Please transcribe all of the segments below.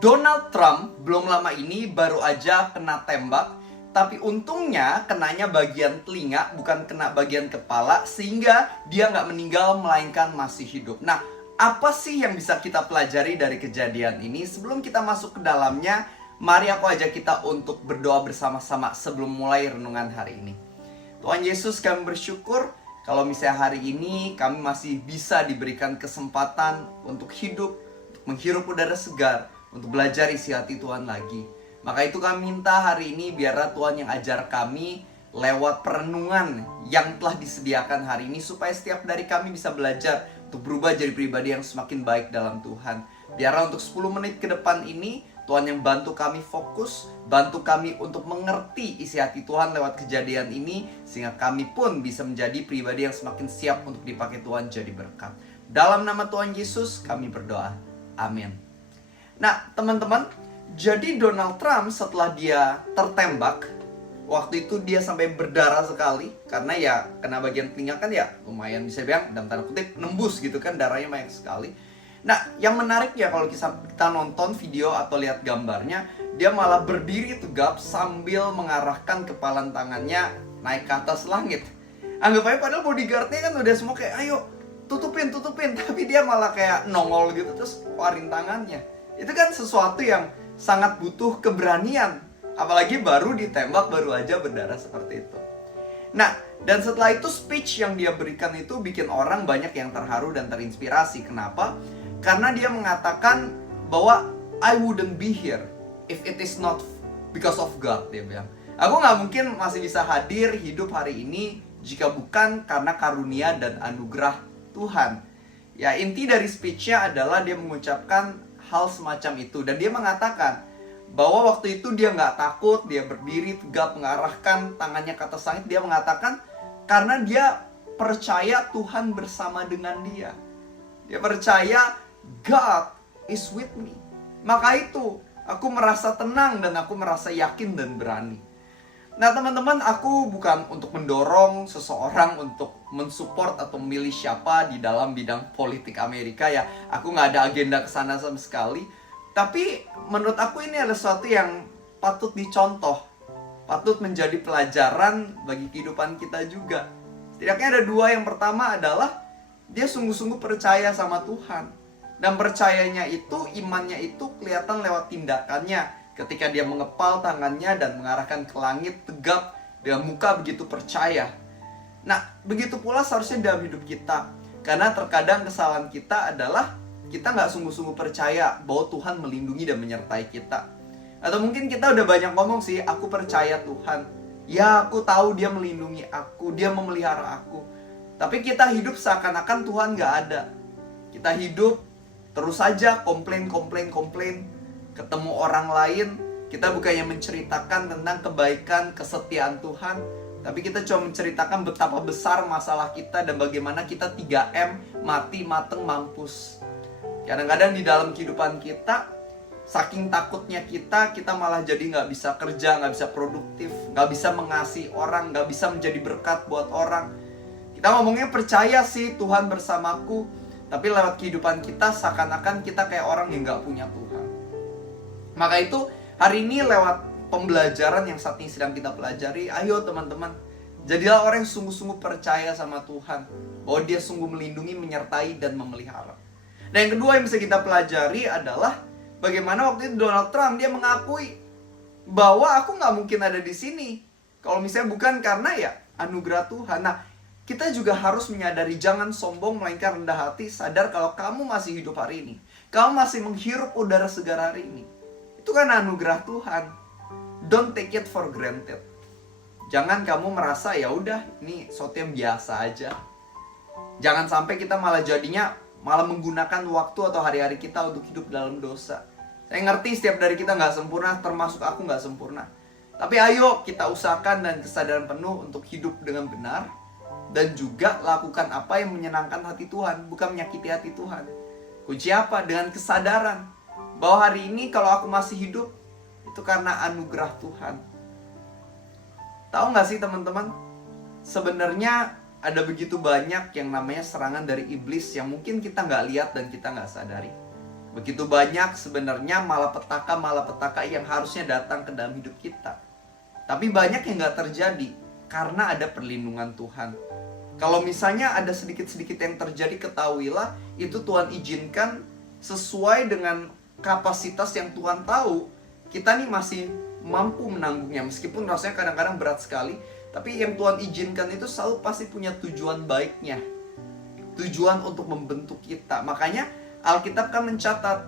Donald Trump belum lama ini baru aja kena tembak, tapi untungnya kenanya bagian telinga, bukan kena bagian kepala, sehingga dia nggak meninggal melainkan masih hidup. Nah, apa sih yang bisa kita pelajari dari kejadian ini? Sebelum kita masuk ke dalamnya, mari aku ajak kita untuk berdoa bersama-sama sebelum mulai renungan hari ini. Tuhan Yesus, kami bersyukur kalau misalnya hari ini kami masih bisa diberikan kesempatan untuk hidup, untuk menghirup udara segar, untuk belajar isi hati Tuhan lagi. Maka itu kami minta hari ini biarlah Tuhan yang ajar kami lewat perenungan yang telah disediakan hari ini, supaya setiap dari kami bisa belajar untuk berubah jadi pribadi yang semakin baik dalam Tuhan. Biarlah untuk 10 menit ke depan ini Tuhan yang bantu kami fokus, bantu kami untuk mengerti isi hati Tuhan lewat kejadian ini, sehingga kami pun bisa menjadi pribadi yang semakin siap untuk dipakai Tuhan jadi berkat. Dalam nama Tuhan Yesus kami berdoa. Amin. Nah, teman-teman, jadi Donald Trump setelah dia tertembak, waktu itu dia sampai berdarah sekali, karena ya kena bagian telinga kan ya lumayan bisa bilang dalam tanda kutip nembus gitu kan, darahnya banyak sekali. Nah, yang menarik ya kalau kita nonton video atau lihat gambarnya, dia malah berdiri tegap sambil mengarahkan kepalan tangannya naik ke atas langit. Anggap aja padahal bodyguardnya kan udah semua kayak ayo tutupin, tapi dia malah kayak nongol gitu terus keluarin tangannya. Itu kan sesuatu yang sangat butuh keberanian, apalagi baru ditembak, baru aja berdarah seperti itu. Nah, dan setelah itu speech yang dia berikan itu bikin orang banyak yang terharu dan terinspirasi. Kenapa? Karena dia mengatakan bahwa I wouldn't be here if it is not because of God, dia bilang. Aku nggak mungkin masih bisa hadir hidup hari ini jika bukan karena karunia dan anugerah Tuhan. Ya, inti dari speech-nya adalah dia mengucapkan hal semacam itu, dan dia mengatakan bahwa waktu itu dia nggak takut, dia berdiri tegap mengarahkan tangannya ke atas langit. Dia mengatakan karena dia percaya Tuhan bersama dengan dia. Dia percaya God is with me. Maka itu aku merasa tenang dan aku merasa yakin dan berani. Nah, teman-teman, aku bukan untuk mendorong seseorang untuk mensupport atau memilih siapa di dalam bidang politik Amerika ya. Aku nggak ada agenda kesana sama sekali. Tapi menurut aku ini adalah sesuatu yang patut dicontoh, patut menjadi pelajaran bagi kehidupan kita juga. Setidaknya ada dua. Yang pertama adalah dia sungguh-sungguh percaya sama Tuhan. Dan percayanya itu, imannya itu kelihatan lewat tindakannya. Ketika dia mengepal tangannya dan mengarahkan ke langit tegap dengan muka begitu percaya. Nah, begitu pula seharusnya dalam hidup kita. Karena terkadang kesalahan kita adalah kita nggak sungguh-sungguh percaya bahwa Tuhan melindungi dan menyertai kita. Atau mungkin kita udah banyak ngomong sih, aku percaya Tuhan. Ya, aku tahu dia melindungi aku, dia memelihara aku. Tapi kita hidup seakan-akan Tuhan nggak ada. Kita hidup terus saja komplain. Ketemu orang lain, kita bukannya menceritakan tentang kebaikan, kesetiaan Tuhan, tapi kita cuma menceritakan betapa besar masalah kita dan bagaimana kita 3M, mati, mateng, mampus. Kadang-kadang di dalam kehidupan kita, saking takutnya kita malah jadi nggak bisa kerja, nggak bisa produktif, nggak bisa mengasihi orang, nggak bisa menjadi berkat buat orang. Kita ngomongnya percaya sih Tuhan bersamaku, tapi lewat kehidupan kita seakan-akan kita kayak orang yang nggak punya Tuhan. Maka itu hari ini lewat pembelajaran yang saat ini sedang kita pelajari, ayo teman-teman, jadilah orang yang sungguh-sungguh percaya sama Tuhan, bahwa dia sungguh melindungi, menyertai, dan memelihara. Dan yang kedua yang bisa kita pelajari adalah bagaimana waktu itu Donald Trump dia mengakui bahwa aku nggak mungkin ada di sini kalau misalnya bukan karena ya anugerah Tuhan. Nah, kita juga harus menyadari, jangan sombong melainkan rendah hati, sadar kalau kamu masih hidup hari ini, kamu masih menghirup udara segar hari ini. Itu kan anugerah Tuhan. Don't take it for granted. Jangan kamu merasa ya udah ini sesuatu yang biasa aja. Jangan sampai kita malah jadinya malah menggunakan waktu atau hari-hari kita untuk hidup dalam dosa. Saya ngerti setiap dari kita nggak sempurna, termasuk aku nggak sempurna. Tapi ayo kita usahakan dan kesadaran penuh untuk hidup dengan benar, dan juga lakukan apa yang menyenangkan hati Tuhan, bukan menyakiti hati Tuhan. Kunci apa? Dengan kesadaran bahwa hari ini kalau aku masih hidup, itu karena anugerah Tuhan. Tahu gak sih teman-teman, sebenarnya ada begitu banyak yang namanya serangan dari iblis yang mungkin kita gak lihat dan kita gak sadari. Begitu banyak sebenarnya malapetaka yang harusnya datang ke dalam hidup kita. Tapi banyak yang gak terjadi karena ada perlindungan Tuhan. Kalau misalnya ada sedikit-sedikit yang terjadi, ketahuilah itu Tuhan izinkan sesuai dengan kapasitas yang Tuhan tahu. Kita nih masih mampu menanggungnya, meskipun rasanya kadang-kadang berat sekali. Tapi yang Tuhan izinkan itu selalu pasti punya tujuan baiknya, tujuan untuk membentuk kita. Makanya Alkitab kan mencatat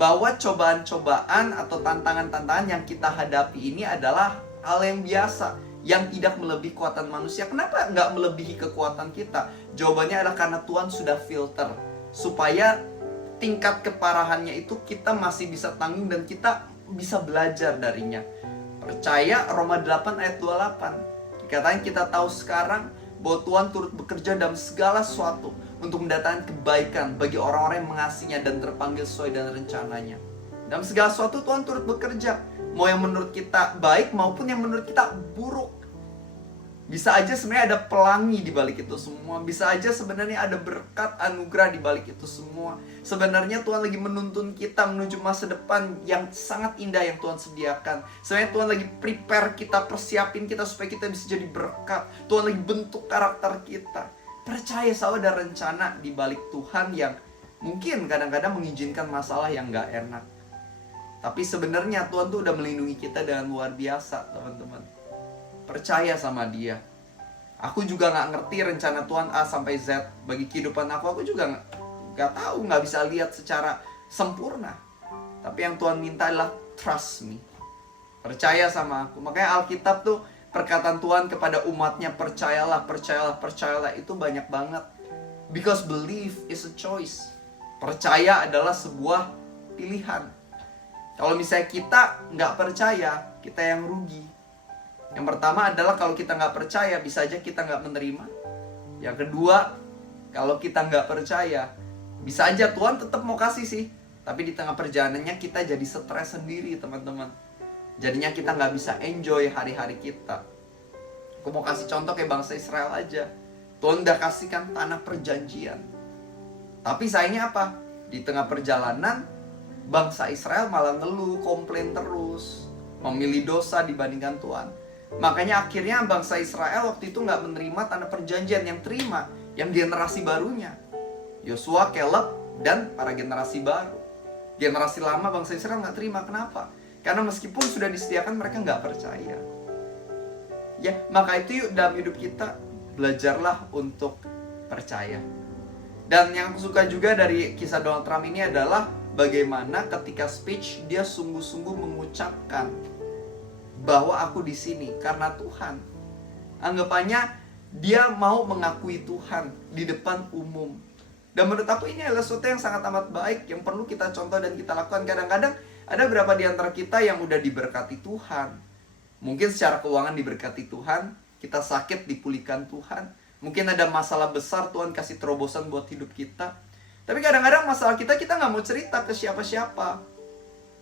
bahwa cobaan-cobaan atau tantangan-tantangan yang kita hadapi ini adalah hal yang biasa, yang tidak melebihi kekuatan manusia. Kenapa nggak melebihi kekuatan kita? Jawabannya adalah karena Tuhan sudah filter, supaya tingkat keparahannya itu kita masih bisa tanggung dan kita bisa belajar darinya. Percaya Roma 8 ayat 28. Dikatakan kita tahu sekarang bahwa Tuhan turut bekerja dalam segala sesuatu untuk mendatangkan kebaikan bagi orang-orang yang mengasihinya dan terpanggil sesuai dengan rencananya. Dalam segala sesuatu Tuhan turut bekerja, mau yang menurut kita baik maupun yang menurut kita buruk. Bisa aja sebenarnya ada pelangi di balik itu semua. Bisa aja sebenarnya ada berkat anugerah di balik itu semua. Sebenarnya Tuhan lagi menuntun kita menuju masa depan yang sangat indah yang Tuhan sediakan. Sebenarnya Tuhan lagi prepare kita, persiapin kita supaya kita bisa jadi berkat. Tuhan lagi bentuk karakter kita. Percaya selalu ada rencana di balik Tuhan yang mungkin kadang-kadang mengizinkan masalah yang gak enak. Tapi sebenarnya Tuhan tuh udah melindungi kita dengan luar biasa, teman-teman. Percaya sama Dia. Aku juga gak ngerti rencana Tuhan A sampai Z bagi kehidupan aku. Aku juga gak tahu, gak bisa lihat secara sempurna. Tapi yang Tuhan minta adalah trust me. Percaya sama aku. Makanya Alkitab tuh perkataan Tuhan kepada umatnya, percayalah, percayalah, percayalah, itu banyak banget. Because belief is a choice. Percaya adalah sebuah pilihan. Kalau misalnya kita nggak percaya, kita yang rugi. Yang pertama adalah kalau kita nggak percaya, bisa aja kita nggak menerima. Yang kedua, kalau kita nggak percaya, bisa aja Tuhan tetap mau kasih sih, tapi di tengah perjalanannya kita jadi stres sendiri, teman-teman. Jadinya kita nggak bisa enjoy hari-hari kita. Aku mau kasih contoh kayak bangsa Israel aja. Tuhan udah kasihkan tanah perjanjian. Tapi sayangnya apa? Di tengah perjalanan, bangsa Israel malah ngeluh, komplain terus, memilih dosa dibandingkan Tuhan. Makanya akhirnya bangsa Israel waktu itu nggak menerima tanah perjanjian. Yang terima yang generasi barunya, Yosua, Caleb, dan para generasi baru. Generasi lama bangsa Israel nggak terima. Kenapa? Karena meskipun sudah disediakan, mereka nggak percaya. Ya, maka itu yuk dalam hidup kita, belajarlah untuk percaya. Dan yang aku suka juga dari kisah Donald Trump ini adalah bagaimana ketika speech dia sungguh-sungguh mengucapkan bahwa aku di sini karena Tuhan. Anggapannya dia mau mengakui Tuhan di depan umum. Dan menurut aku ini adalah sesuatu yang sangat amat baik, yang perlu kita contoh dan kita lakukan. Kadang-kadang ada beberapa di antara kita yang udah diberkati Tuhan. Mungkin secara keuangan diberkati Tuhan, kita sakit dipulihkan Tuhan. Mungkin ada masalah besar, Tuhan kasih terobosan buat hidup kita. Tapi kadang-kadang masalah kita nggak mau cerita ke siapa-siapa.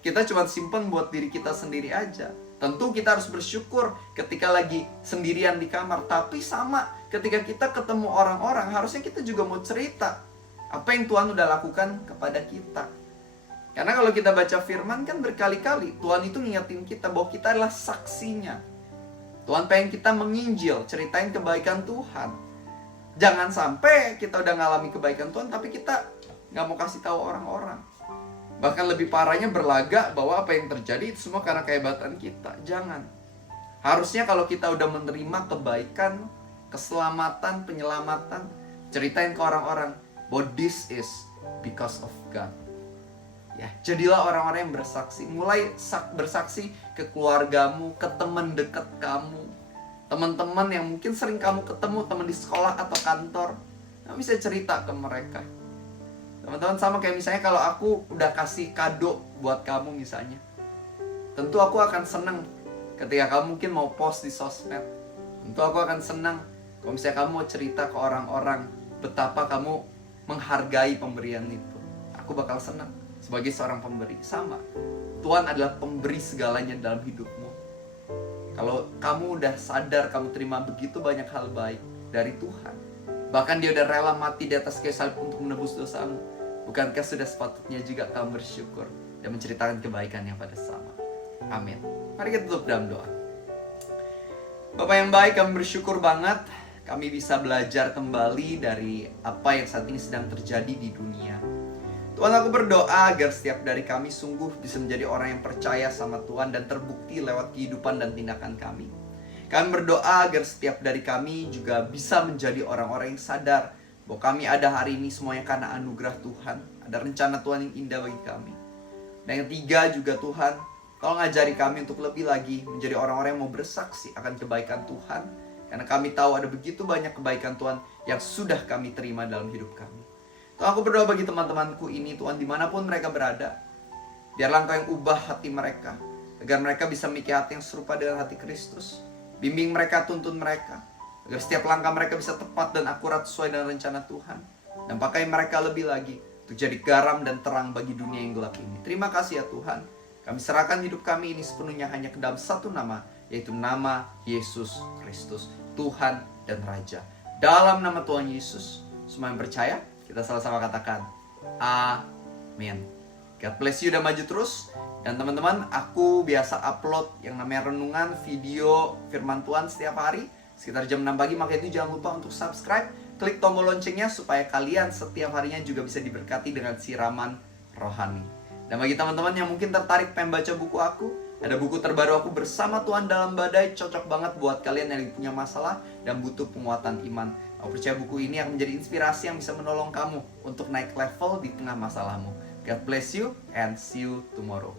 Kita cuma simpen buat diri kita sendiri aja. Tentu kita harus bersyukur ketika lagi sendirian di kamar. Tapi sama, ketika kita ketemu orang-orang, harusnya kita juga mau cerita apa yang Tuhan udah lakukan kepada kita. Karena kalau kita baca firman kan berkali-kali Tuhan itu ngingetin kita bahwa kita adalah saksinya. Tuhan pengen kita menginjil, ceritain kebaikan Tuhan. Jangan sampai kita udah ngalami kebaikan Tuhan tapi kita gak mau kasih tahu orang-orang. Bahkan lebih parahnya berlagak bahwa apa yang terjadi itu semua karena kehebatan kita. Jangan. Harusnya kalau kita udah menerima kebaikan, keselamatan, penyelamatan, ceritain ke orang-orang bahwa this is because of God. Ya, jadilah orang-orang yang bersaksi. Mulai bersaksi ke keluargamu, ke teman dekat kamu, teman-teman yang mungkin sering kamu ketemu, teman di sekolah atau kantor. Kamu bisa cerita ke mereka. Teman-teman, sama kayak misalnya kalau aku udah kasih kado buat kamu misalnya, tentu aku akan senang ketika kamu mungkin mau post di sosmed. Tentu aku akan senang kalau misalnya kamu mau cerita ke orang-orang betapa kamu menghargai pemberian itu. Aku bakal senang sebagai seorang pemberi. Sama, Tuhan adalah pemberi segalanya dalam hidupmu. Kalau kamu udah sadar, kamu terima begitu banyak hal baik dari Tuhan, bahkan dia udah rela mati di atas kayu salib untuk menebus dosamu, aku Bukankah sudah sepatutnya juga kamu bersyukur dan menceritakan kebaikannya pada sesama? Amin. Mari kita tutup dalam doa. Bapak yang baik, kami bersyukur banget kami bisa belajar kembali dari apa yang saat ini sedang terjadi di dunia. Tuhan, aku berdoa agar setiap dari kami sungguh bisa menjadi orang yang percaya sama Tuhan dan terbukti lewat kehidupan dan tindakan kami. Kami berdoa agar setiap dari kami juga bisa menjadi orang-orang yang sadar bahwa kami ada hari ini semuanya karena anugerah Tuhan. Ada rencana Tuhan yang indah bagi kami. Dan yang ketiga juga Tuhan, tolong ajari kami untuk lebih lagi menjadi orang-orang yang mau bersaksi akan kebaikan Tuhan. Karena kami tahu ada begitu banyak kebaikan Tuhan yang sudah kami terima dalam hidup kami. Tuhan, aku berdoa bagi teman-temanku ini, Tuhan, dimanapun mereka berada. Biarlah Engkau yang ubah hati mereka, agar mereka bisa memiliki hati yang serupa dengan hati Kristus. Bimbing mereka, tuntun mereka, agar setiap langkah mereka bisa tepat dan akurat sesuai dengan rencana Tuhan. Dan pakai mereka lebih lagi untuk jadi garam dan terang bagi dunia yang gelap ini. Terima kasih ya Tuhan. Kami serahkan hidup kami ini sepenuhnya hanya ke dalam satu nama, yaitu nama Yesus Kristus, Tuhan dan Raja. Dalam nama Tuhan Yesus, semua yang percaya, kita sama-sama katakan amin. God bless you dan maju terus. Dan teman-teman, aku biasa upload yang namanya renungan video firman Tuhan setiap hari sekitar jam 6 pagi. Maka itu jangan lupa untuk subscribe, klik tombol loncengnya supaya kalian setiap harinya juga bisa diberkati dengan siraman rohani. Dan bagi teman-teman yang mungkin tertarik pengen baca buku aku, ada buku terbaru aku, Bersama Tuhan Dalam Badai. Cocok banget buat kalian yang punya masalah dan butuh penguatan iman. Aku percaya buku ini akan menjadi inspirasi yang bisa menolong kamu untuk naik level di tengah masalahmu. God bless you and see you tomorrow.